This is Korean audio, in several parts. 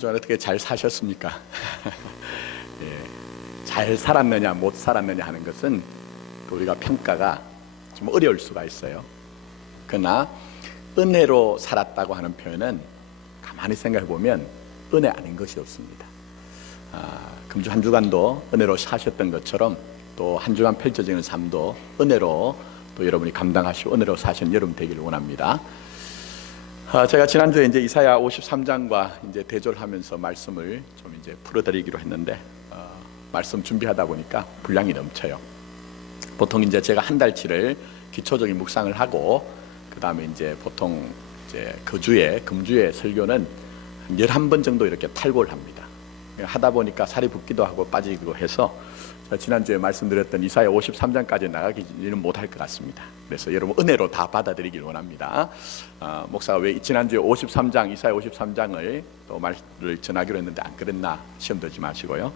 주간 어떻게 잘 사셨습니까? 예, 잘 살았느냐 못 살았느냐 하는 것은 우리가 평가가 좀 어려울 수가 있어요. 그러나 은혜로 살았다고 하는 표현은 가만히 생각해 보면 은혜 아닌 것이 없습니다. 금주 한 주간도 은혜로 사셨던 것처럼 또 한 주간 펼쳐지는 삶도 은혜로 또 여러분이 감당하시고 은혜로 사시는 여러분 되기를 원합니다. 제가 지난주에 이제 이사야 53장과 이제 대조를 하면서 말씀을 좀 이제 풀어드리기로 했는데 말씀 준비하다 보니까 분량이 넘쳐요. 보통 이제 제가 한 달치를 기초적인 묵상을 하고 그 다음에 이제 보통 이제 금주에 설교는 11번 정도 이렇게 탈고를 합니다. 하다 보니까 살이 붓기도 하고 빠지기도 해서 지난주에 말씀드렸던 이사야 53장까지 나가기는 못할 것 같습니다. 그래서 여러분 은혜로 다 받아들이길 원합니다. 목사가 왜 지난주에 53장 이사야 53장을 또 말을 전하기로 했는데 안 그랬나 시험 들지 마시고요.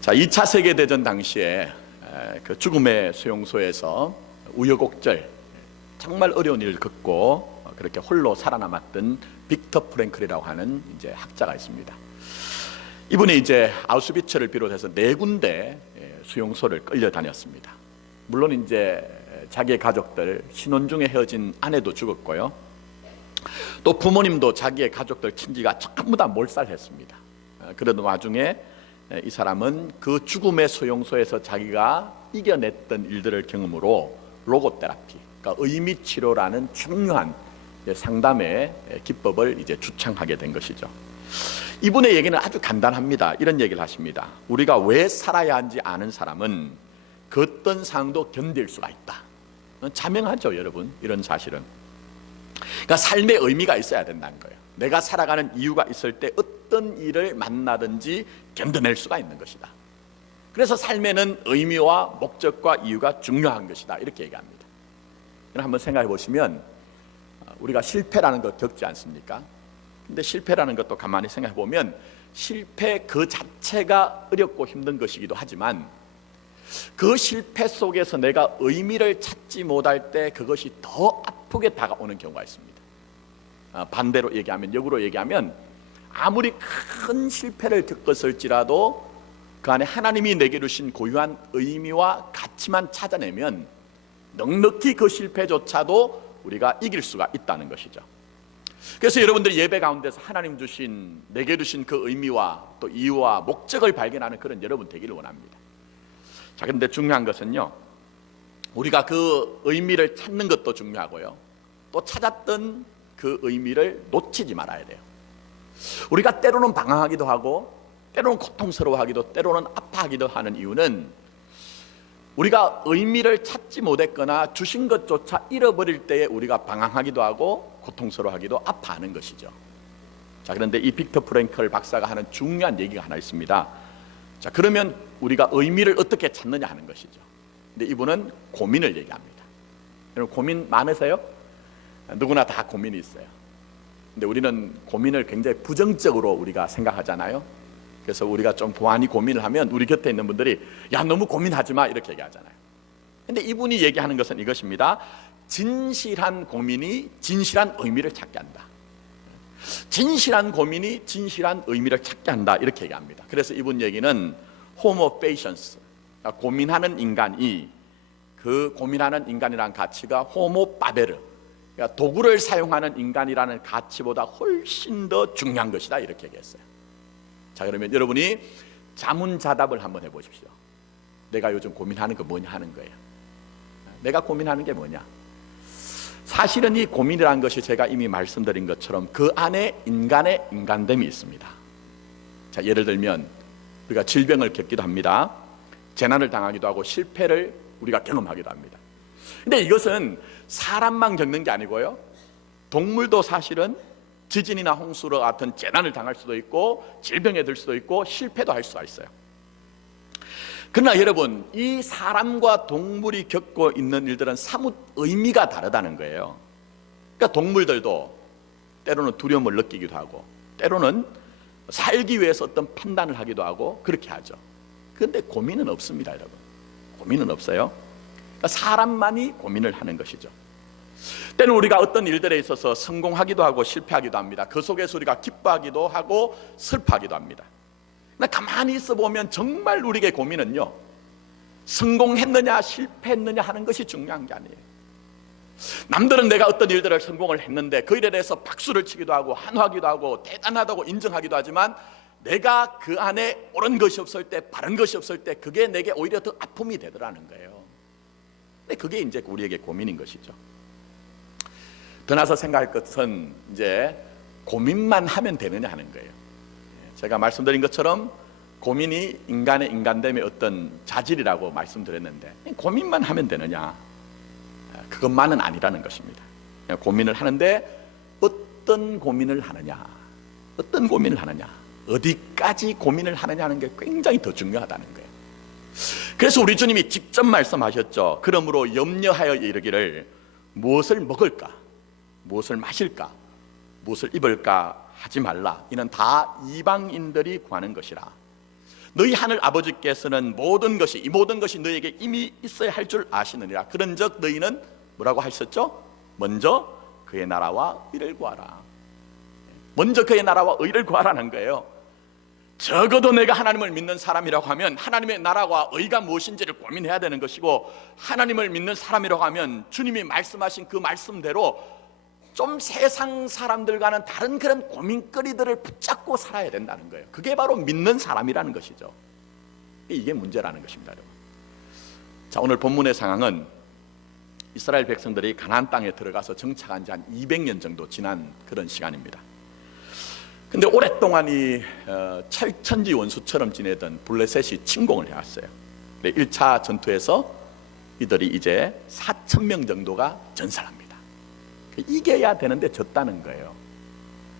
자, 2차 세계대전 당시에 그 죽음의 수용소에서 우여곡절 정말 어려운 일을 겪고 그렇게 홀로 살아남았던 빅터 프랭클이라고 하는 이제 학자가 있습니다. 이분이 이제 아우슈비츠를 비롯해서 4군데 수용소를 끌려다녔습니다. 물론 이제 자기의 가족들, 신혼 중에 헤어진 아내도 죽었고요. 또 부모님도 자기의 가족들, 친지가 전부 다 몰살했습니다. 그러던 와중에 이 사람은 그 죽음의 수용소에서 자기가 이겨냈던 일들을 경험으로 로고테라피, 그러니까 의미치료라는 중요한 상담의 기법을 이제 주창하게 된 것이죠. 이분의 얘기는 아주 간단합니다. 이런 얘기를 하십니다. 우리가 왜 살아야 하는지 아는 사람은 그 어떤 상황도 견딜 수가 있다. 자명하죠, 여러분. 이런 사실은. 그러니까 삶의 의미가 있어야 된다는 거예요. 내가 살아가는 이유가 있을 때 어떤 일을 만나든지 견뎌낼 수가 있는 것이다. 그래서 삶에는 의미와 목적과 이유가 중요한 것이다. 이렇게 얘기합니다. 한번 생각해 보시면 우리가 실패라는 걸 겪지 않습니까? 근데 실패라는 것도 가만히 생각해 보면 실패 그 자체가 어렵고 힘든 것이기도 하지만 그 실패 속에서 내가 의미를 찾지 못할 때 그것이 더 아프게 다가오는 경우가 있습니다. 반대로 얘기하면, 역으로 얘기하면 아무리 큰 실패를 겪었을지라도 그 안에 하나님이 내게 주신 고유한 의미와 가치만 찾아내면 넉넉히 그 실패조차도 우리가 이길 수가 있다는 것이죠. 그래서 여러분들이 예배 가운데서 하나님 주신, 내게 주신 그 의미와 또 이유와 목적을 발견하는 그런 여러분 되기를 원합니다. 자, 그런데 중요한 것은요, 우리가 그 의미를 찾는 것도 중요하고요, 또 찾았던 그 의미를 놓치지 말아야 돼요. 우리가 때로는 방황하기도 하고 때로는 고통스러워하기도, 때로는 아파하기도 하는 이유는 우리가 의미를 찾지 못했거나 주신 것조차 잃어버릴 때에 우리가 방황하기도 하고 고통스러워하기도 아파하는 것이죠. 자, 그런데 이 빅터 프랭클 박사가 하는 중요한 얘기가 하나 있습니다. 자, 그러면 우리가 의미를 어떻게 찾느냐 하는 것이죠. 근데 이분은 고민을 얘기합니다. 여러분 고민 많으세요? 누구나 다 고민이 있어요. 근데 우리는 고민을 굉장히 부정적으로 우리가 생각하잖아요. 그래서 우리가 좀 고안히 고민을 하면 우리 곁에 있는 분들이 야, 너무 고민하지 마 이렇게 얘기하잖아요. 근데 이분이 얘기하는 것은 이것입니다. 진실한 고민이 진실한 의미를 찾게 한다. 진실한 고민이 진실한 의미를 찾게 한다, 이렇게 얘기합니다. 그래서 이분 얘기는 호모 페이션스, 그러니까 고민하는 인간이, 그 고민하는 인간이라는 가치가 호모 바베르, 그러니까 도구를 사용하는 인간이라는 가치보다 훨씬 더 중요한 것이다, 이렇게 얘기했어요. 자, 그러면 여러분이 자문자답을 한번 해보십시오. 내가 요즘 고민하는 거 뭐냐 하는 거예요. 내가 고민하는 게 뭐냐? 사실은 이 고민이라는 것이 제가 이미 말씀드린 것처럼 그 안에 인간의 인간됨이 있습니다. 자, 예를 들면 우리가 질병을 겪기도 합니다. 재난을 당하기도 하고 실패를 우리가 경험하기도 합니다. 근데 이것은 사람만 겪는 게 아니고요, 동물도 사실은 지진이나 홍수로 같은 재난을 당할 수도 있고 질병에 들 수도 있고 실패도 할 수가 있어요. 그러나 여러분, 이 사람과 동물이 겪고 있는 일들은 사뭇 의미가 다르다는 거예요. 그러니까 동물들도 때로는 두려움을 느끼기도 하고 때로는 살기 위해서 어떤 판단을 하기도 하고 그렇게 하죠. 그런데 고민은 없습니다, 여러분. 고민은 없어요. 그러니까 사람만이 고민을 하는 것이죠. 때는 우리가 어떤 일들에 있어서 성공하기도 하고 실패하기도 합니다. 그 속에서 우리가 기뻐하기도 하고 슬퍼하기도 합니다. 그러나 가만히 있어 보면 정말 우리의 고민은요, 성공했느냐 실패했느냐 하는 것이 중요한 게 아니에요. 남들은 내가 어떤 일들을 성공을 했는데 그 일에 대해서 박수를 치기도 하고 환호하기도 하고 대단하다고 인정하기도 하지만, 내가 그 안에 옳은 것이 없을 때, 바른 것이 없을 때 그게 내게 오히려 더 아픔이 되더라는 거예요. 근데 그게 이제 우리에게 고민인 것이죠. 더 나서 생각할 것은 이제 고민만 하면 되느냐 하는 거예요. 제가 말씀드린 것처럼 고민이 인간의 인간됨의 어떤 자질이라고 말씀드렸는데, 고민만 하면 되느냐, 그것만은 아니라는 것입니다. 고민을 하는데 어떤 고민을 하느냐, 어떤 고민을 하느냐, 어디까지 고민을 하느냐 하는 게 굉장히 더 중요하다는 거예요. 그래서 우리 주님이 직접 말씀하셨죠. 그러므로 염려하여 이르기를 무엇을 먹을까, 무엇을 마실까, 무엇을 입을까 하지 말라. 이는 다 이방인들이 구하는 것이라. 너희 하늘 아버지께서는 모든 것이, 이 모든 것이 너희에게 이미 있어야 할 줄 아시느니라. 그런즉 너희는 뭐라고 하셨죠? 먼저 그의 나라와 의를 구하라. 먼저 그의 나라와 의를 구하라는 거예요. 적어도 내가 하나님을 믿는 사람이라고 하면 하나님의 나라와 의가 무엇인지를 고민해야 되는 것이고, 하나님을 믿는 사람이라고 하면 주님이 말씀하신 그 말씀대로 좀 세상 사람들과는 다른 그런 고민거리들을 붙잡고 살아야 된다는 거예요. 그게 바로 믿는 사람이라는 것이죠. 이게 문제라는 것입니다, 여러분. 자, 오늘 본문의 상황은 이스라엘 백성들이 가나안 땅에 들어가서 정착한 지 한 200년 정도 지난 그런 시간입니다. 근데 오랫동안 이 철천지 원수처럼 지내던 블레셋이 침공을 해왔어요. 1차 전투에서 이들이 이제 4,000명 정도가 전사합니다. 이겨야 되는데 졌다는 거예요.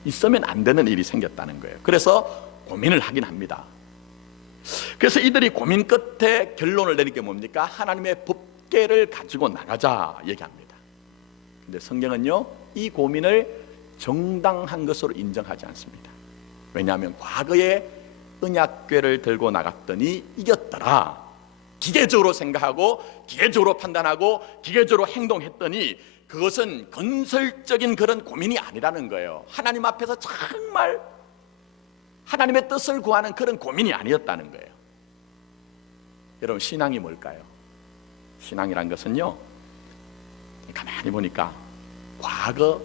있으면 안 되는 일이 생겼다는 거예요. 그래서 고민을 하긴 합니다. 그래서 이들이 고민 끝에 결론을 내린 게 뭡니까? 하나님의 법궤를 가지고 나가자 얘기합니다. 근데 성경은요, 이 고민을 정당한 것으로 인정하지 않습니다. 왜냐하면 과거에 언약궤를 들고 나갔더니 이겼더라, 기계적으로 생각하고 기계적으로 판단하고 기계적으로 행동했더니 그것은 건설적인 그런 고민이 아니라는 거예요. 하나님 앞에서 정말 하나님의 뜻을 구하는 그런 고민이 아니었다는 거예요. 여러분, 신앙이 뭘까요? 신앙이란 것은요, 가만히 보니까 과거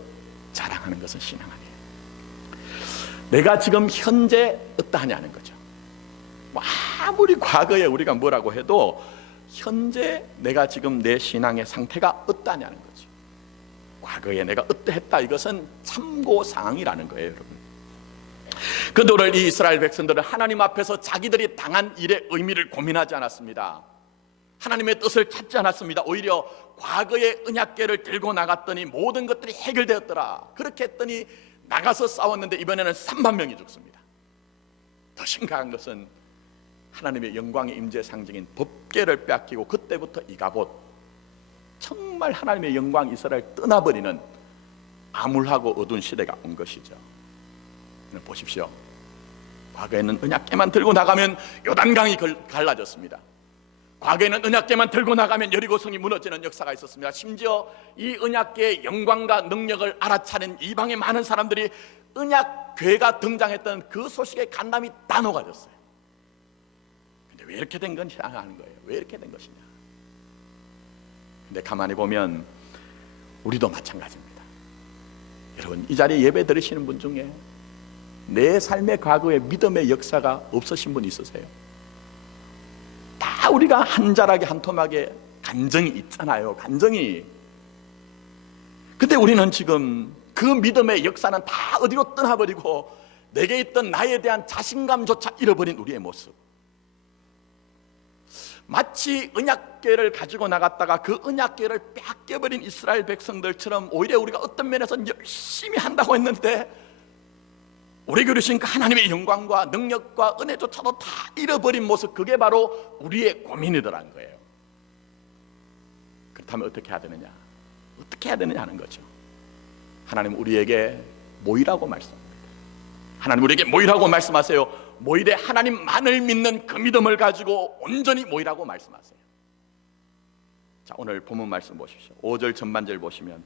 자랑하는 것은 신앙 아니에요. 내가 지금 현재 어떠하냐는 거죠. 아무리 과거에 우리가 뭐라고 해도 현재 내가 지금 내 신앙의 상태가 어떠하냐는 거죠. 과거에 내가 어떠했다, 이것은 참고 사항이라는 거예요, 여러분. 그런데 오늘 이 이스라엘 백성들은 하나님 앞에서 자기들이 당한 일의 의미를 고민하지 않았습니다. 하나님의 뜻을 찾지 않았습니다. 오히려 과거의 언약궤를 들고 나갔더니 모든 것들이 해결되었더라, 그렇게 했더니 나가서 싸웠는데 이번에는 3만 명이 죽습니다. 더 심각한 것은 하나님의 영광의 임재 상징인 법궤를 빼앗기고 그때부터 이가봇, 정말 하나님의 영광 이스라엘 떠나버리는 암울하고 어두운 시대가 온 것이죠. 보십시오. 과거에는 언약궤만 들고 나가면 요단강이 갈라졌습니다. 과거에는 언약궤만 들고 나가면 여리고성이 무너지는 역사가 있었습니다. 심지어 이 언약궤의 영광과 능력을 알아차린 이방의 많은 사람들이 언약궤가 등장했던 그 소식에 간담이 다 녹아졌어요. 근데 왜 이렇게 된 건지 아는 거예요. 왜 이렇게 된 것이냐. 근데 가만히 보면 우리도 마찬가지입니다. 여러분, 이 자리에 예배 드리시는 분 중에 내 삶의 과거에 믿음의 역사가 없으신 분 있으세요? 다 우리가 한 자락에 한 토막에 간정이 있잖아요. 간정이. 근데 우리는 지금 그 믿음의 역사는 다 어디로 떠나버리고 내게 있던 나에 대한 자신감조차 잃어버린 우리의 모습. 마치 언약궤를 가지고 나갔다가 그 언약궤를 뺏겨버린 이스라엘 백성들처럼 오히려 우리가 어떤 면에서는 열심히 한다고 했는데 우리에게 주신 그 하나님의 영광과 능력과 은혜조차도 다 잃어버린 모습, 그게 바로 우리의 고민이더라는 거예요. 그렇다면 어떻게 해야 되느냐? 어떻게 해야 되느냐 하는 거죠. 하나님 우리에게 모이라고 말씀합니다. 하나님 우리에게 모이라고 말씀하세요. 모이되 하나님만을 믿는 그 믿음을 가지고 온전히 모이라고 말씀하세요. 자, 오늘 본문 말씀 보십시오. 5절 전반절 보시면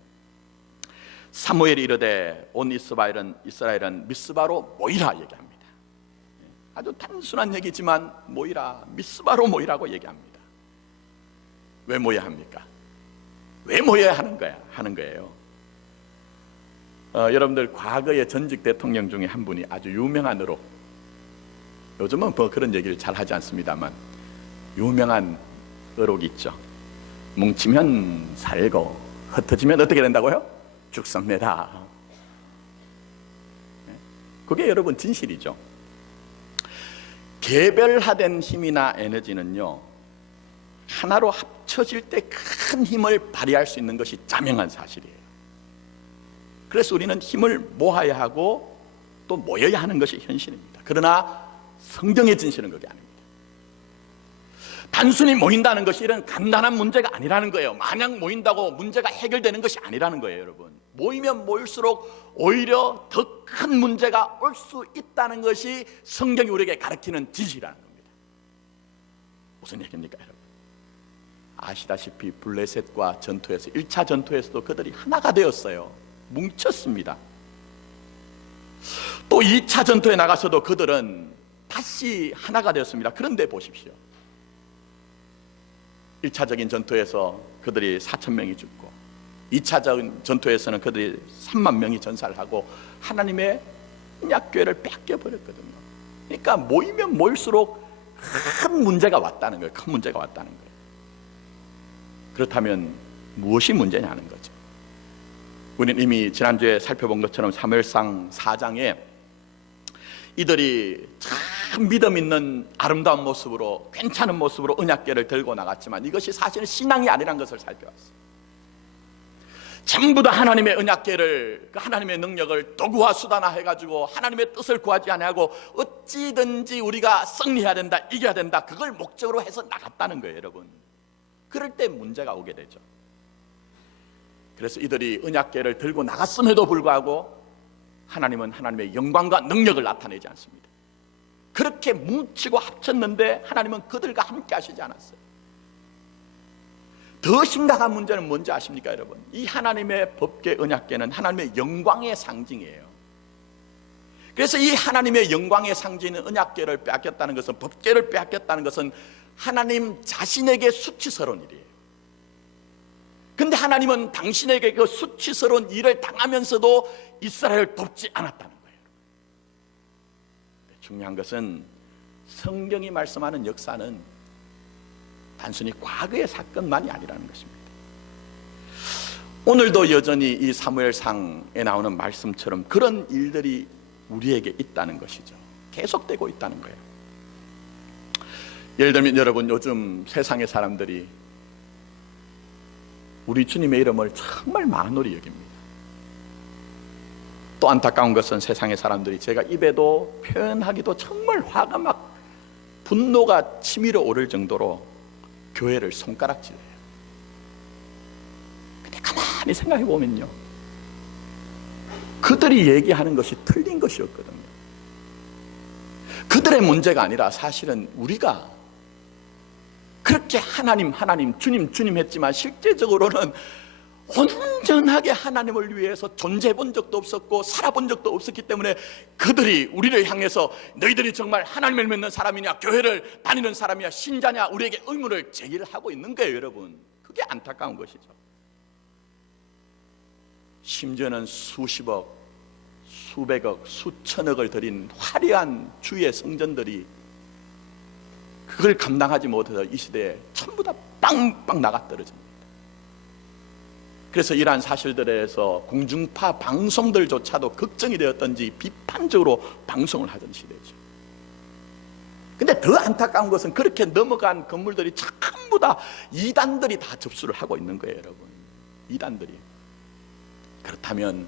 사무엘이 이르되 온 이스라엘은 미스바로 모이라 얘기합니다. 아주 단순한 얘기지만 모이라, 미스바로 모이라고 얘기합니다. 왜 모여야 합니까? 왜 모여야 하는 거예요. 여러분들 과거의 전직 대통령 중에 한 분이 아주 유명한 어록, 요즘은 뭐 그런 얘기를 잘 하지 않습니다만 유명한 어록이 있죠. 뭉치면 살고 흩어지면 어떻게 된다고요? 죽습니다. 그게 여러분 진실이죠. 개별화된 힘이나 에너지는요, 하나로 합쳐질 때 큰 힘을 발휘할 수 있는 것이 자명한 사실이에요. 그래서 우리는 힘을 모아야 하고 또 모여야 하는 것이 현실입니다. 그러나 성경의 진실은 그게 아닙니다. 단순히 모인다는 것이 이런 간단한 문제가 아니라는 거예요. 마냥 모인다고 문제가 해결되는 것이 아니라는 거예요, 여러분. 모이면 모일수록 오히려 더 큰 문제가 올 수 있다는 것이 성경이 우리에게 가르치는 진실이라는 겁니다. 무슨 얘기입니까, 여러분? 아시다시피 블레셋과 전투에서 1차 전투에서도 그들이 하나가 되었어요. 뭉쳤습니다. 또 2차 전투에 나가서도 그들은 다시 하나가 되었습니다. 그런데 보십시오. 1차적인 전투에서 그들이 4,000명이 죽고 2차적인 전투에서는 그들이 3만 명이 전사를 하고 하나님의 언약궤를 뺏겨버렸거든요. 그러니까 모이면 모일수록 큰 문제가 왔다는 거예요. 큰 문제가 왔다는 거예요. 그렇다면 무엇이 문제냐는 거죠. 우리는 이미 지난주에 살펴본 것처럼 사무엘상 4장에 이들이 참 믿음 있는 아름다운 모습으로, 괜찮은 모습으로 언약궤를 들고 나갔지만 이것이 사실은 신앙이 아니라는 것을 살펴봤어요. 전부 다 하나님의 언약궤를, 하나님의 능력을 도구화 수단화 해가지고 하나님의 뜻을 구하지 아니하고 어찌든지 우리가 승리해야 된다, 이겨야 된다, 그걸 목적으로 해서 나갔다는 거예요, 여러분. 그럴 때 문제가 오게 되죠. 그래서 이들이 언약궤를 들고 나갔음에도 불구하고 하나님은 하나님의 영광과 능력을 나타내지 않습니다. 그렇게 뭉치고 합쳤는데 하나님은 그들과 함께 하시지 않았어요. 더 심각한 문제는 뭔지 아십니까, 여러분? 이 하나님의 법궤 언약궤는 하나님의 영광의 상징이에요. 그래서 이 하나님의 영광의 상징인 언약궤를 빼앗겼다는 것은, 법궤를 빼앗겼다는 것은 하나님 자신에게 수치스러운 일이에요. 근데 하나님은 당신에게 그 수치스러운 일을 당하면서도 이스라엘을 돕지 않았다는 거예요. 중요한 것은 성경이 말씀하는 역사는 단순히 과거의 사건만이 아니라는 것입니다. 오늘도 여전히 이 사무엘상에 나오는 말씀처럼 그런 일들이 우리에게 있다는 것이죠. 계속되고 있다는 거예요. 예를 들면 여러분, 요즘 세상의 사람들이 우리 주님의 이름을 정말 만홀히 여깁니다. 또 안타까운 것은 세상의 사람들이 제가 입에도 표현하기도 정말 화가 막 분노가 치밀어 오를 정도로 교회를 손가락질해요. 근데 가만히 생각해 보면요, 그들이 얘기하는 것이 틀린 것이었거든요. 그들의 문제가 아니라 사실은 우리가 그렇게 하나님 주님 했지만 실제적으로는 온전하게 하나님을 위해서 존재해 본 적도 없었고 살아본 적도 없었기 때문에 그들이 우리를 향해서 너희들이 정말 하나님을 믿는 사람이냐, 교회를 다니는 사람이냐, 신자냐, 우리에게 의문을 제기를 하고 있는 거예요, 여러분. 그게 안타까운 것이죠. 심지어는 수십억, 수백억, 수천억을 들인 화려한 주의 성전들이 그걸 감당하지 못해서 이 시대에 전부 다 빵빵 나가 떨어집니다. 그래서 이러한 사실들에 대해서 공중파 방송들조차도 걱정이 되었던지 비판적으로 방송을 하던 시대죠. 근데 더 안타까운 것은 그렇게 넘어간 건물들이 전부 다 이단들이 다 접수를 하고 있는 거예요, 여러분. 이단들이. 그렇다면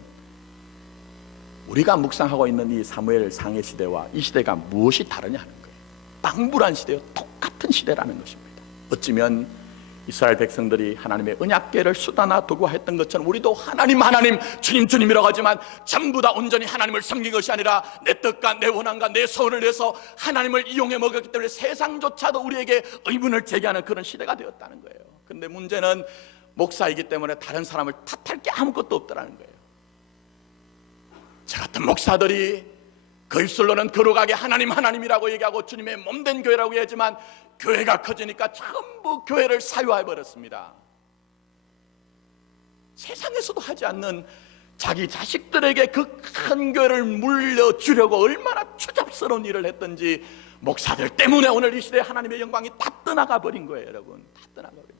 우리가 묵상하고 있는 이 사무엘 상의 시대와 이 시대가 무엇이 다르냐 하는 거예요. 방불한 시대요, 똑같은 시대라는 것입니다. 어찌면 이스라엘 백성들이 하나님의 언약궤를 수단화 도구화했던 것처럼 우리도 하나님 주님이라고 하지만 전부 다 온전히 하나님을 섬긴 것이 아니라 내 뜻과 내 원한과 내 소원을 내서 하나님을 이용해 먹었기 때문에 세상조차도 우리에게 의문을 제기하는 그런 시대가 되었다는 거예요. 그런데 문제는 목사이기 때문에 다른 사람을 탓할 게 아무것도 없다는 거예요. 저 같은 목사들이 그 입술로는 거룩하게 하나님 하나님이라고 얘기하고 주님의 몸된 교회라고 얘기하지만 교회가 커지니까 전부 교회를 사유해버렸습니다. 세상에서도 하지 않는 자기 자식들에게 그 큰 교회를 물려주려고 얼마나 추잡스러운 일을 했던지 목사들 때문에 오늘 이 시대에 하나님의 영광이 다 떠나가 버린 거예요. 여러분, 다 떠나가 버린 거예요.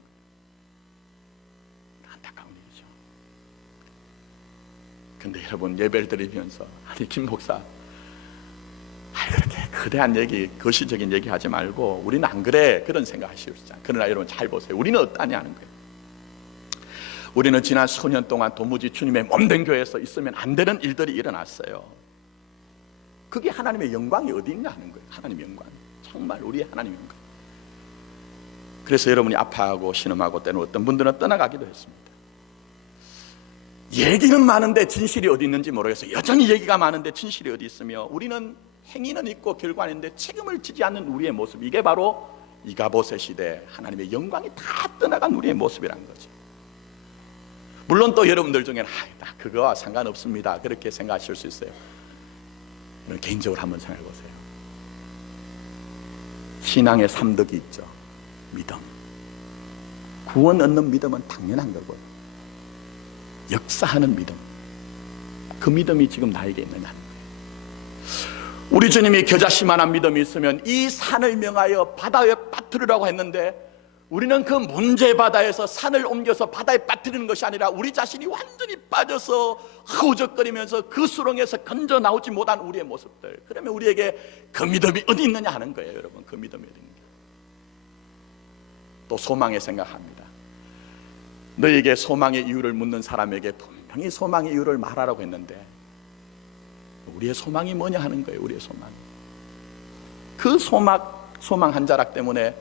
안타까운 일이죠. 근데 여러분, 예배를 드리면서 아니 김 목사 그렇게 거대한 얘기, 거시적인 얘기 하지 말고 우리는 안 그래, 그런 생각 하시죠. 그러나 여러분 잘 보세요. 우리는 어떠냐는 거예요. 우리는 지난 수년 동안 도무지 주님의 몸된 교회에서 있으면 안 되는 일들이 일어났어요. 그게 하나님의 영광이 어디 있냐 하는 거예요. 하나님의 영광, 정말 우리의 하나님의 영광. 그래서 여러분이 아파하고 신음하고 때는 어떤 분들은 떠나가기도 했습니다. 얘기는 많은데 진실이 어디 있는지 모르겠어요. 여전히 얘기가 많은데 진실이 어디 있으며 우리는 행위는 있고 결과는 있는데 책임을 지지 않는 우리의 모습, 이게 바로 이가봇의 시대 하나님의 영광이 다 떠나간 우리의 모습이라는 거죠. 물론 또 여러분들 중에는 나 그거와 상관없습니다 그렇게 생각하실 수 있어요. 개인적으로 한번 생각해 보세요. 신앙의 3덕이 있죠. 믿음, 구원 얻는 믿음은 당연한 거고요. 역사하는 믿음, 그 믿음이 지금 나에게 있느냐는 거예요. 우리 주님이 겨자씨만한 믿음이 있으면 이 산을 명하여 바다에 빠뜨리라고 했는데 우리는 그 문제 바다에서 산을 옮겨서 바다에 빠뜨리는 것이 아니라 우리 자신이 완전히 빠져서 허우적거리면서 그 수렁에서 건져 나오지 못한 우리의 모습들, 그러면 우리에게 그 믿음이 어디 있느냐 하는 거예요. 여러분, 그 믿음이 어디 있느냐. 또 소망에 생각합니다. 너에게 소망의 이유를 묻는 사람에게 분명히 소망의 이유를 말하라고 했는데 우리의 소망이 뭐냐 하는 거예요. 우리의 소망, 그 소망 한 자락 때문에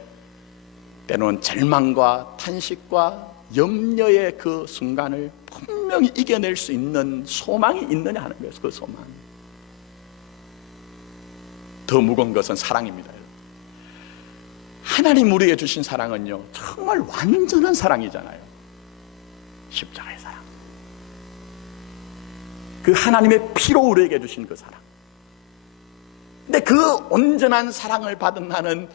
때로는 절망과 탄식과 염려의 그 순간을 분명히 이겨낼 수 있는 소망이 있느냐 하는 거예요. 그 소망. 더 무거운 것은 사랑입니다. 하나님 우리에게 주신 사랑은요 정말 완전한 사랑이잖아요. 십자가의 사랑, 그 하나님의 피로 우리에게 주신 그 사랑. 근데 그 온전한 사랑을 받은 나는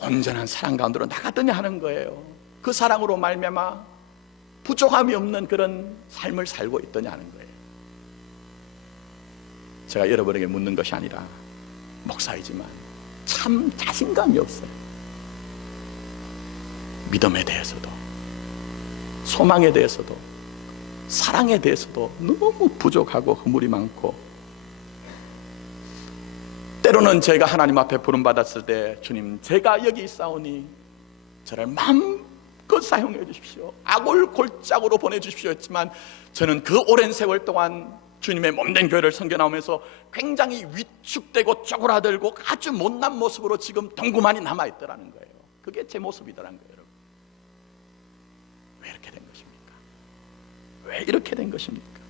온전한 사랑 가운데로 나갔더냐 하는 거예요. 그 사랑으로 말미암아 부족함이 없는 그런 삶을 살고 있더냐 하는 거예요. 제가 여러분에게 묻는 것이 아니라 목사이지만 참 자신감이 없어요. 믿음에 대해서도 소망에 대해서도 사랑에 대해서도 너무 부족하고 허물이 많고, 때로는 제가 하나님 앞에 부름받았을 때 주님 제가 여기 있사오니 저를 마음껏 사용해 주십시오, 악을 골짜기로 보내주십시오 했지만 저는 그 오랜 세월 동안 주님의 몸된 교회를 섬겨나오면서 굉장히 위축되고 쪼그라들고 아주 못난 모습으로 지금 동구만이 남아있더라는 거예요. 그게 제 모습이더라는 거예요. 여러분, 왜 이렇게 된 것입니까? 왜 이렇게 된 것입니까?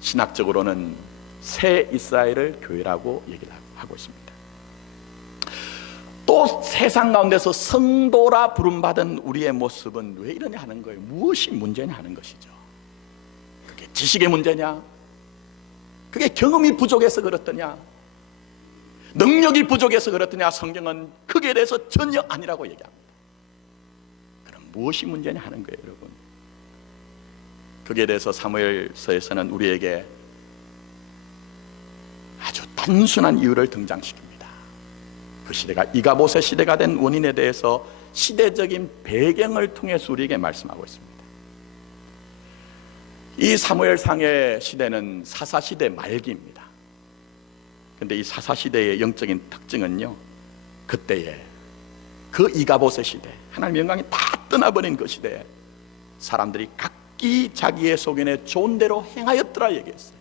신학적으로는 새 이스라엘을 교회라고 얘기를 하고 있습니다. 또 세상 가운데서 성도라 부름받은 우리의 모습은 왜 이러냐 하는 거예요. 무엇이 문제냐 하는 것이죠. 그게 지식의 문제냐, 그게 경험이 부족해서 그렇더냐, 능력이 부족해서 그렇더냐, 성경은 그게 대해서 전혀 아니라고 얘기합니다. 그럼 무엇이 문제냐 하는 거예요. 여러분, 그게 대해서 사무엘서에서는 우리에게 아주 단순한 이유를 등장시킵니다. 그 시대가 이가봇의 시대가 된 원인에 대해서 시대적인 배경을 통해서 우리에게 말씀하고 있습니다. 이 사무엘상의 시대는 사사시대 말기입니다. 그런데 이 사사시대의 영적인 특징은요, 그때에 그 이가봇의 시대, 하나님의 영광이 다 떠나버린 그 시대에 사람들이 각기 자기의 소견에 좋은 대로 행하였더라 얘기했어요.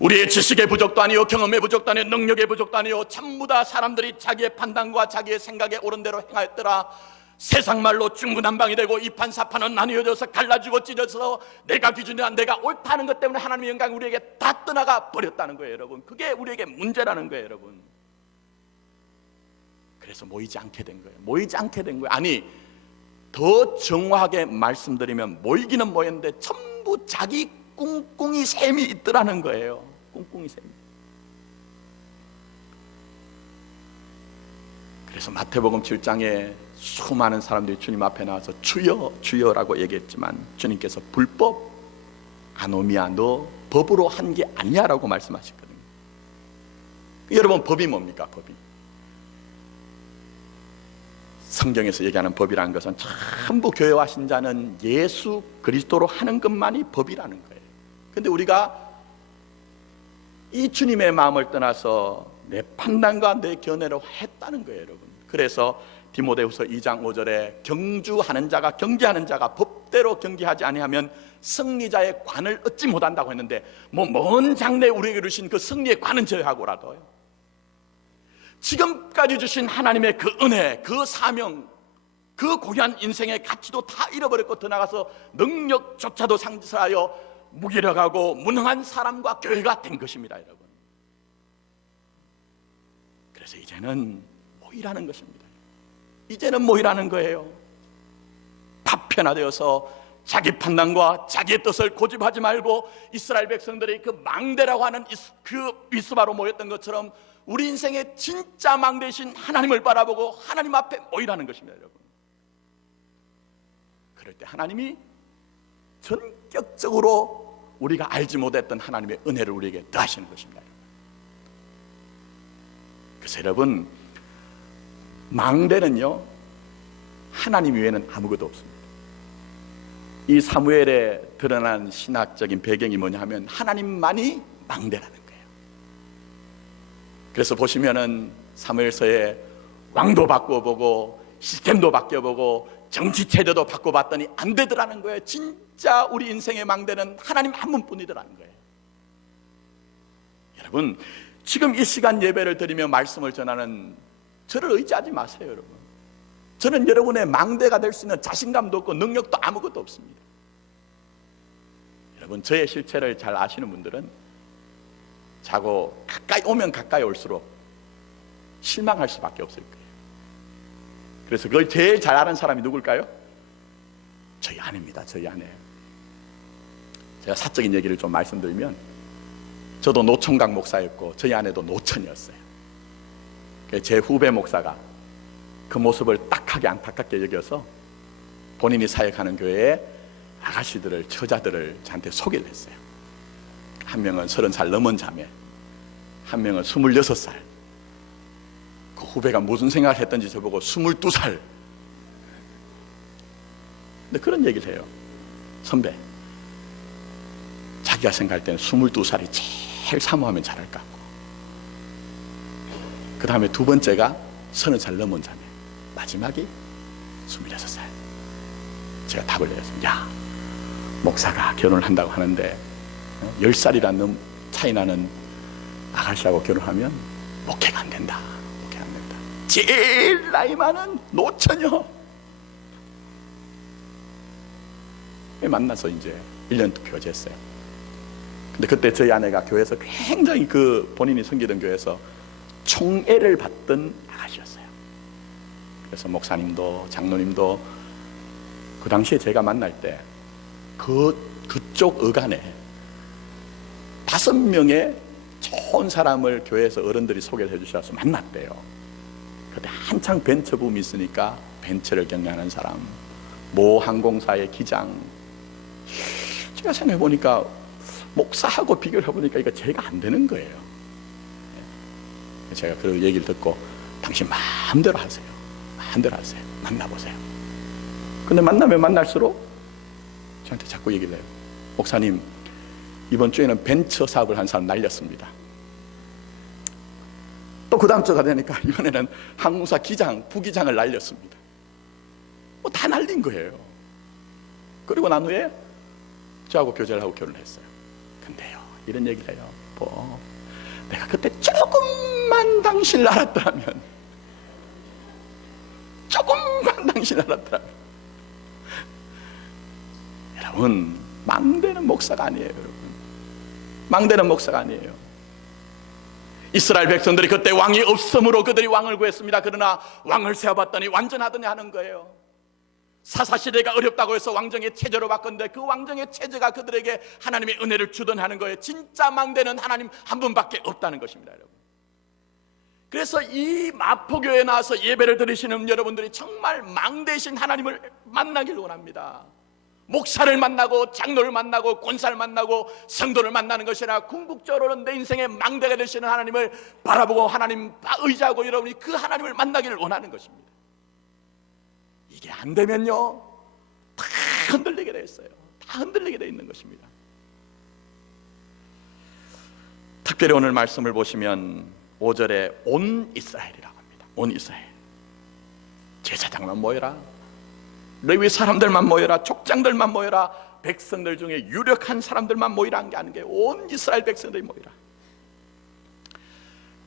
우리의 지식의 부족도 아니요, 경험의 부족도 아니요, 능력의 부족도 아니요, 전부 다 사람들이 자기의 판단과 자기의 생각에 옳은 대로 행하였더라. 세상 말로 중구난방이 되고 이판사판은 나뉘어져서 갈라지고 찢어져서 내가 기준이야, 내가 옳다는 것 때문에 하나님의 영광이 우리에게 다 떠나가 버렸다는 거예요. 여러분, 그게 우리에게 문제라는 거예요. 여러분, 그래서 모이지 않게 된 거예요. 모이지 않게 된 거예요. 아니, 더 정확하게 말씀드리면 모이기는 모였는데 전부 자기 꿍꿍이 셈이 있더라는 거예요. 꿍꿍이 셈이. 그래서 마태복음 7장에 수많은 사람들이 주님 앞에 나와서 주여 주여라고 얘기했지만 주님께서 불법 아노미야 너 법으로 한 게 아니야 라고 말씀하셨거든요. 여러분 법이 뭡니까? 법이 성경에서 얘기하는 법이라는 것은 전부 교회와 신자는 예수 그리스도로 하는 것만이 법이라는 거예요. 근데 우리가 이 주님의 마음을 떠나서 내 판단과 내 견해로 했다는 거예요, 여러분. 그래서 디모데후서 2장 5절에 경주하는 자가 경계하는 자가 법대로 경계하지 아니하면 승리자의 관을 얻지 못한다고 했는데 먼 장래에 우리에게 주신 그 승리의 관은 저하고라도요. 지금까지 주신 하나님의 그 은혜, 그 사명, 그 고귀한 인생의 가치도 다 잃어버렸고 더 나가서 능력조차도 상실하여 무기력하고 무능한 사람과 교회가 된 것입니다, 여러분. 그래서 이제는 모이라는 것입니다. 이제는 모이라는 거예요. 파편화되어서 자기 판단과 자기의 뜻을 고집하지 말고 이스라엘 백성들이 그 망대라고 하는 그 미스바로 모였던 것처럼 우리 인생의 진짜 망대이신 하나님을 바라보고 하나님 앞에 모이라는 것입니다, 여러분. 그럴 때 하나님이 전격적으로 우리가 알지 못했던 하나님의 은혜를 우리에게 더하시는 것입니다. 그래서 여러분, 망대는요 하나님 외에는 아무것도 없습니다. 이 사무엘에 드러난 신학적인 배경이 뭐냐 하면 하나님만이 망대라는 거예요. 그래서 보시면은 사무엘서에 왕도 바꿔보고 시스템도 바꿔보고 정치 체제도 바꿔봤더니 안 되더라는 거예요. 진짜 우리 인생의 망대는 하나님 한 분뿐이더라는 거예요. 여러분, 지금 이 시간 예배를 드리며 말씀을 전하는 저를 의지하지 마세요, 여러분. 저는 여러분의 망대가 될 수 있는 자신감도 없고 능력도 아무것도 없습니다. 여러분, 저의 실체를 잘 아시는 분들은 자고 가까이 오면 가까이 올수록 실망할 수밖에 없을 거예요. 그래서 그걸 제일 잘 아는 사람이 누굴까요? 저희 아내입니다. 저희 아내. 제가 사적인 얘기를 좀 말씀드리면 저도 노총각 목사였고 저희 아내도 노천이었어요. 제 후배 목사가 그 모습을 딱하게 안타깝게 여겨서 본인이 사역하는 교회에 아가씨들을, 처자들을 저한테 소개를 했어요. 한 명은 30살 넘은 자매, 한 명은 26살. 그 후배가 무슨 생각을 했던지 저보고 22살. 근데 그런 얘기를 해요. 선배, 자기가 생각할 때는 22살이 제일 사모하면 잘할 것 같고, 그 다음에 두 번째가 30살 넘은 자매, 마지막이 26살. 제가 답을 내렸습니다. 야, 목사가 결혼을 한다고 하는데 10살이라는 차이 나는 아가씨하고 결혼하면 목회가 안 된다. 목회가 안 된다. 제일 나이 많은 노처녀 만나서 이제 1년 교제했어요. 근데 그때 저희 아내가 교회에서 굉장히 그 본인이 섬기던 교회에서 총애를 받던 아가씨였어요. 그래서 목사님도 장로님도 그 당시에 제가 만날 때 그쪽 어간에 5명의 좋은 사람을 교회에서 어른들이 소개를 해주셔서 만났대요. 그때 한창 벤처 붐이 있으니까 벤처를 경영하는 사람, 모 항공사의 기장. 제가 생각해보니까 목사하고 비교를 해보니까 이거 제가 안 되는 거예요. 제가 그 얘기를 듣고 당신 마음대로 하세요. 마음대로 하세요. 만나보세요. 근데 만나면 만날수록 저한테 자꾸 얘기를 해요. 목사님, 이번 주에는 벤처 사업을 한 사람 날렸습니다. 또 그 다음 주가 되니까 이번에는 항공사 기장, 부기장을 날렸습니다. 뭐 다 날린 거예요. 그리고 난 후에 저하고 교제를 하고 결혼했어요. 근데요, 이런 얘기를 해요. 뭐 내가 그때 조금만 당신을 알았더라면, 조금만 당신을 알았더라면. 여러분, 망대는 목사가 아니에요. 여러분, 망대는 목사가 아니에요. 이스라엘 백성들이 그때 왕이 없으므로 그들이 왕을 구했습니다. 그러나 왕을 세워봤더니 완전하더니 하는 거예요. 사사시대가 어렵다고 해서 왕정의 체제로 바꿨는데 그 왕정의 체제가 그들에게 하나님의 은혜를 주던 하는 거예요. 진짜 망대는 하나님 한 분밖에 없다는 것입니다, 여러분. 그래서 이 마포교회에 나와서 예배를 드리시는 여러분들이 정말 망대신 하나님을 만나길 원합니다. 목사를 만나고 장로를 만나고 권사를 만나고 성도를 만나는 것이 아니라 궁극적으로는 내 인생의 망대가 되시는 하나님을 바라보고 하나님 의지하고 여러분이 그 하나님을 만나기를 원하는 것입니다. 이게 안 되면요 다 흔들리게 돼 있어요. 다 흔들리게 돼 있는 것입니다. 특별히 오늘 말씀을 보시면 5절에 온 이스라엘이라고 합니다. 온 이스라엘. 제사장만 모여라, 레위 사람들만 모여라, 족장들만 모여라, 백성들 중에 유력한 사람들만 모이라 한 게 아니에요. 온 이스라엘 백성들이 모이라.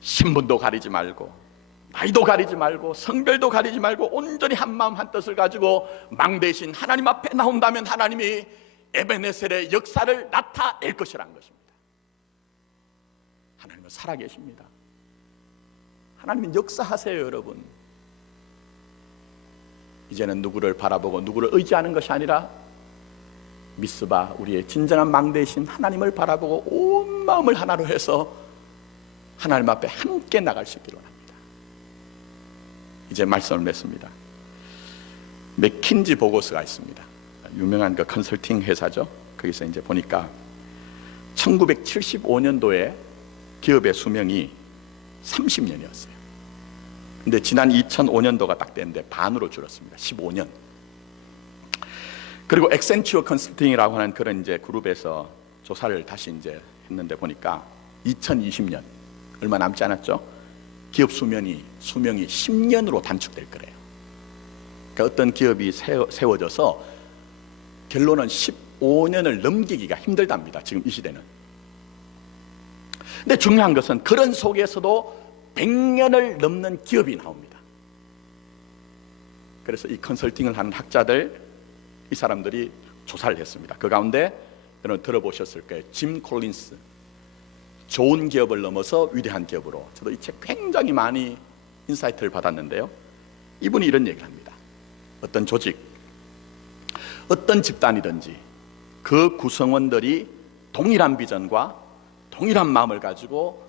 신분도 가리지 말고, 나이도 가리지 말고, 성별도 가리지 말고 온전히 한 마음 한 뜻을 가지고 망대신 하나님 앞에 나온다면 하나님이 에베네셀의 역사를 나타낼 것이라는 것입니다. 하나님은 살아계십니다. 하나님은 역사하세요, 여러분. 이제는 누구를 바라보고 누구를 의지하는 것이 아니라 미스바, 우리의 진정한 망대이신 하나님을 바라보고 온 마음을 하나로 해서 하나님 앞에 함께 나갈 수 있기를 원합니다. 이제 말씀을 맺습니다. 맥킨지 보고서가 있습니다. 유명한 그 컨설팅 회사죠. 거기서 이제 보니까 1975년도에 기업의 수명이 30년이었어요. 근데 지난 2005년도가 딱 됐는데 반으로 줄었습니다. 15년. 그리고 액센츄어 컨설팅이라고 하는 그런 이제 그룹에서 조사를 다시 이제 했는데 보니까 2020년 얼마 남지 않았죠? 기업 수명이 10년으로 단축될 거래요. 그러니까 어떤 기업이 세워져서 결론은 15년을 넘기기가 힘들답니다. 지금 이 시대는. 근데 중요한 것은 그런 속에서도 100년을 넘는 기업이 나옵니다. 그래서 이 컨설팅을 하는 학자들, 이 사람들이 조사를 했습니다. 그 가운데 여러분 들어보셨을 거예요. 짐 콜린스, 좋은 기업을 넘어서 위대한 기업으로. 저도 이 책 굉장히 많이 인사이트를 받았는데요, 이분이 이런 얘기를 합니다. 어떤 조직, 어떤 집단이든지 그 구성원들이 동일한 비전과 동일한 마음을 가지고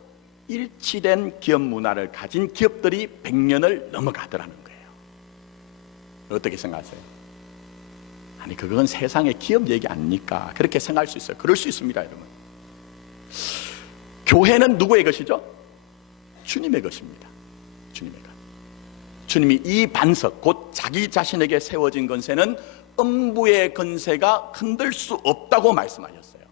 일치된 기업 문화를 가진 기업들이 100년을 넘어가더라는 거예요. 어떻게 생각하세요? 아니 그건 세상의 기업 얘기 아닙니까? 그렇게 생각할 수 있어요. 그럴 수 있습니다, 여러분. 교회는 누구의 것이죠? 주님의 것입니다. 주님의 것. 주님이 이 반석, 곧 자기 자신에게 세워진 건세는 음부의 건세가 흔들 수 없다고 말씀하셨어요.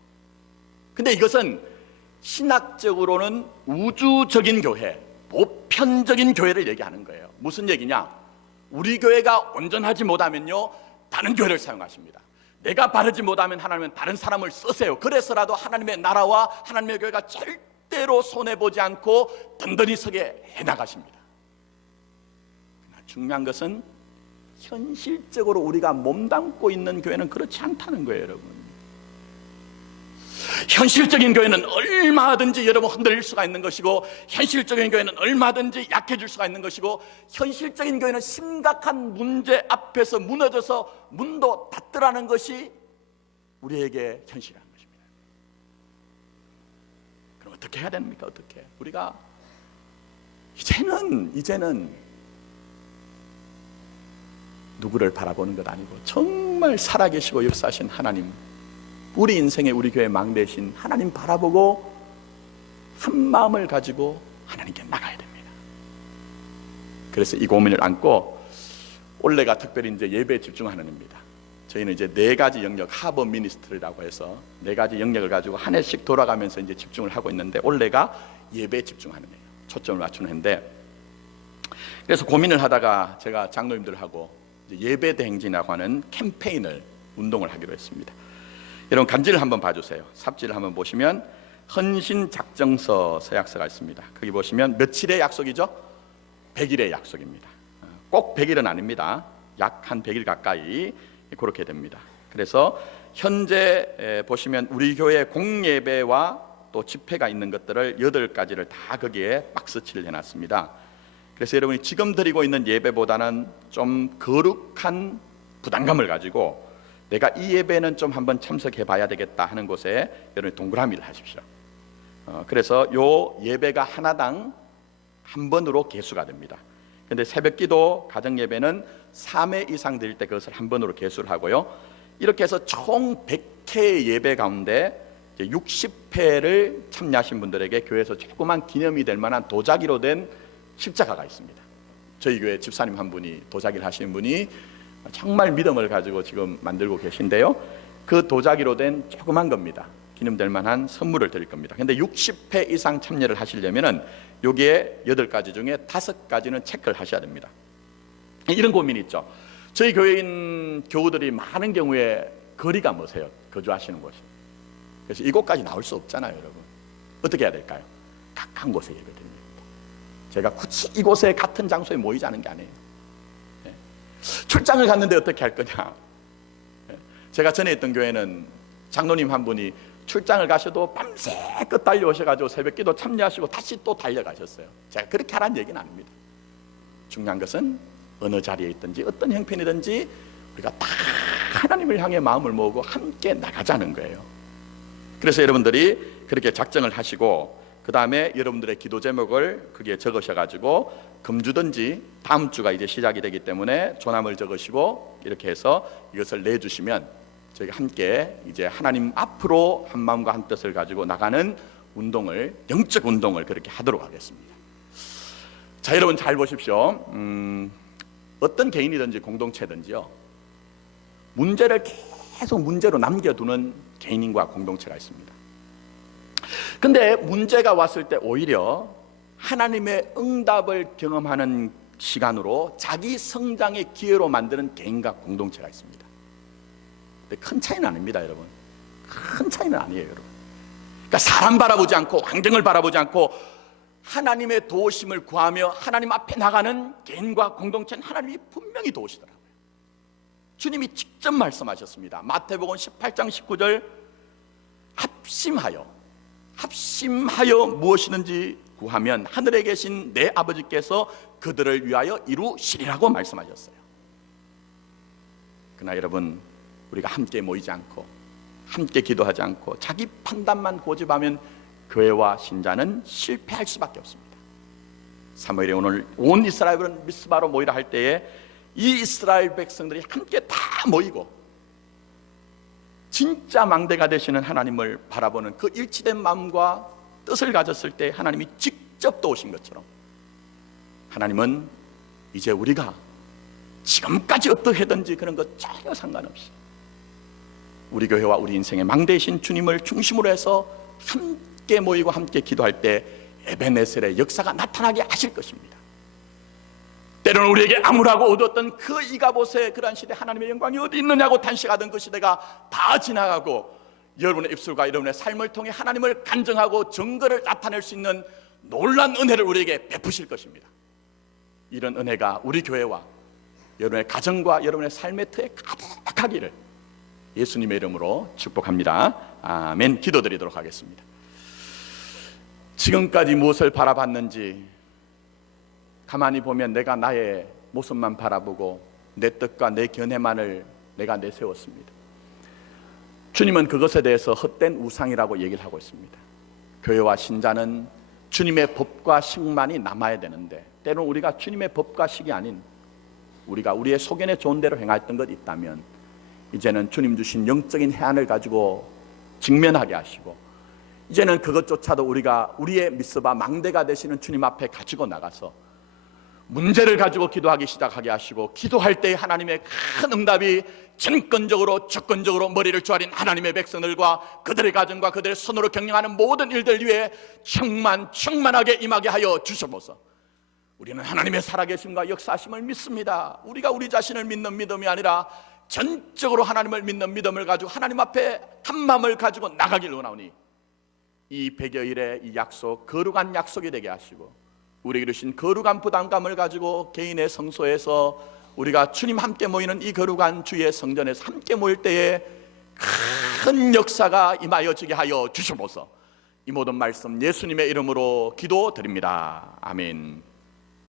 근데 이것은 신학적으로는 우주적인 교회, 보편적인 교회를 얘기하는 거예요. 무슨 얘기냐? 우리 교회가 온전하지 못하면요 다른 교회를 사용하십니다. 내가 바르지 못하면 하나님은 다른 사람을 쓰세요. 그래서라도 하나님의 나라와 하나님의 교회가 절대로 손해보지 않고 든든히 서게 해나가십니다. 중요한 것은 현실적으로 우리가 몸담고 있는 교회는 그렇지 않다는 거예요, 여러분. 현실적인 교회는 얼마든지 여러분 흔들릴 수가 있는 것이고, 현실적인 교회는 얼마든지 약해질 수가 있는 것이고, 현실적인 교회는 심각한 문제 앞에서 무너져서 문도 닫더라는 것이 우리에게 현실이라는 것입니다. 그럼 어떻게 해야 됩니까? 어떻게? 우리가 이제는 누구를 바라보는 것 아니고 정말 살아계시고 역사하신 하나님, 우리 인생에 우리 교회 망대신 하나님 바라보고 한 마음을 가지고 하나님께 나가야 됩니다. 그래서 이 고민을 안고 올해가 특별히 이제 예배에 집중하는 해입니다. 저희는 이제 4가지 영역, 하버 미니스트리라고 해서 4가지 영역을 가지고 한 해씩 돌아가면서 이제 집중을 하고 있는데, 올해가 예배에 집중하는 해예요. 초점을 맞추는 해인데, 그래서 고민을 하다가 제가 장로님들하고 예배 대행진이라고 하는 캠페인을 운동을 하기로 했습니다. 여러분 간지를 한번 봐주세요. 삽지를 한번 보시면 헌신작정서 서약서가 있습니다. 거기 보시면 며칠의 약속이죠? 100일의 약속입니다. 꼭 100일은 아닙니다. 약 한 100일 가까이 그렇게 됩니다. 그래서 현재 보시면 우리 교회 공예배와 또 집회가 있는 것들을 8가지를 다 거기에 박스칠을 해놨습니다. 그래서 여러분이 지금 드리고 있는 예배보다는 좀 거룩한 부담감을 가지고 내가 이 예배는 좀 한번 참석해 봐야 되겠다 하는 곳에 여러분 동그라미를 하십시오. 그래서 요 예배가 하나당 한 번으로 계수가 됩니다. 근데 새벽기도 가정예배는 3회 이상 드릴 때 그것을 한 번으로 계수를 하고요. 이렇게 해서 총 100회 예배 가운데 60회를 참여하신 분들에게 교회에서 조그만 기념이 될 만한 도자기로 된 십자가가 있습니다. 저희 교회 집사님 한 분이 도자기를 하시는 분이 정말 믿음을 가지고 지금 만들고 계신데요. 그 도자기로 된 조그만 겁니다. 기념될 만한 선물을 드릴 겁니다. 근데 60회 이상 참여를 하시려면은 여기에 8가지 중에 5가지는 체크를 하셔야 됩니다. 이런 고민이 있죠. 저희 교회인 교우들이 많은 경우에 거리가 머세요. 거주하시는 곳이. 그래서 이곳까지 나올 수 없잖아요, 여러분. 어떻게 해야 될까요? 가까운 곳에 예배 드립니다. 제가 굳이 이곳에 같은 장소에 모이자는 게 아니에요. 출장을 갔는데 어떻게 할 거냐. 제가 전에 있던 교회는 장로님 한 분이 출장을 가셔도 밤새껏 달려오셔가지고 새벽기도 참여하시고 다시 또 달려가셨어요. 제가 그렇게 하라는 얘기는 아닙니다. 중요한 것은 어느 자리에 있든지 어떤 형편이든지 우리가 다 하나님을 향해 마음을 모으고 함께 나가자는 거예요. 그래서 여러분들이 그렇게 작정을 하시고 그 다음에 여러분들의 기도 제목을 거기에 적으셔가지고 금주든지 다음 주가 이제 시작이 되기 때문에 조남을 적으시고 이렇게 해서 이것을 내주시면 저희가 함께 이제 하나님 앞으로 한 마음과 한 뜻을 가지고 나가는 운동을, 영적 운동을 그렇게 하도록 하겠습니다. 자, 여러분 잘 보십시오. 어떤 개인이든지 공동체든지요, 문제를 계속 문제로 남겨두는 개인과 공동체가 있습니다. 근데 문제가 왔을 때 오히려 하나님의 응답을 경험하는 시간으로 자기 성장의 기회로 만드는 개인과 공동체가 있습니다. 근데 큰 차이는 아닙니다, 여러분. 큰 차이는 아니에요, 여러분. 그러니까 사람 바라보지 않고 환경을 바라보지 않고 하나님의 도우심을 구하며 하나님 앞에 나가는 개인과 공동체는 하나님이 분명히 도우시더라고요. 주님이 직접 말씀하셨습니다. 마태복음 18장 19절, 합심하여 무엇이든지 구하면 하늘에 계신 내 아버지께서 그들을 위하여 이루시리라고 말씀하셨어요. 그러나 여러분, 우리가 함께 모이지 않고 함께 기도하지 않고 자기 판단만 고집하면 교회와 신자는 실패할 수밖에 없습니다. 사무엘이 오늘 온 이스라엘은 미스바로 모이라 할 때에 이 이스라엘 백성들이 함께 다 모이고 진짜 망대가 되시는 하나님을 바라보는 그 일치된 마음과 뜻을 가졌을 때 하나님이 직접 도우신 것처럼 하나님은 이제 우리가 지금까지 어떻게 하든지 그런 것 전혀 상관없이 우리 교회와 우리 인생의 망대이신 주님을 중심으로 해서 함께 모이고 함께 기도할 때 에베네셀의 역사가 나타나게 하실 것입니다. 때로는 우리에게 암울하고 어두웠던 그 이가봇의 그러한 시대, 하나님의 영광이 어디 있느냐고 탄식하던 그 시대가 다 지나가고 여러분의 입술과 여러분의 삶을 통해 하나님을 간증하고 증거를 나타낼 수 있는 놀라운 은혜를 우리에게 베푸실 것입니다. 이런 은혜가 우리 교회와 여러분의 가정과 여러분의 삶의 터에 가득하기를 예수님의 이름으로 축복합니다. 아멘. 기도드리도록 하겠습니다. 지금까지 무엇을 바라봤는지 가만히 보면 내가 나의 모습만 바라보고 내 뜻과 내 견해만을 내가 내세웠습니다. 주님은 그것에 대해서 헛된 우상이라고 얘기를 하고 있습니다. 교회와 신자는 주님의 법과 식만이 남아야 되는데 때로는 우리가 주님의 법과 식이 아닌 우리가 우리의 소견에 좋은 대로 행했던 것 있다면 이제는 주님 주신 영적인 해안을 가지고 직면하게 하시고 이제는 그것조차도 우리가 우리의 미스바 망대가 되시는 주님 앞에 가지고 나가서 문제를 가지고 기도하기 시작하게 하시고 기도할 때 하나님의 큰 응답이 전권적으로 주권적으로 머리를 조아린 하나님의 백성들과 그들의 가정과 그들의 손으로 경영하는 모든 일들 위에 충만하게 임하게 하여 주셔보소. 우리는 하나님의 살아계심과 역사하심을 믿습니다. 우리가 우리 자신을 믿는 믿음이 아니라 전적으로 하나님을 믿는 믿음을 가지고 하나님 앞에 한 마음을 가지고 나가길 원하오니 이 100여일의 이 약속, 거룩한 약속이 되게 하시고 우리에게 주신 거룩한 부담감을 가지고 개인의 성소에서 우리가 주님 함께 모이는 이 거룩한 주의 성전에서 함께 모일 때에 큰 역사가 임하여지게 하여 주시옵소서. 이 모든 말씀 예수님의 이름으로 기도드립니다. 아멘.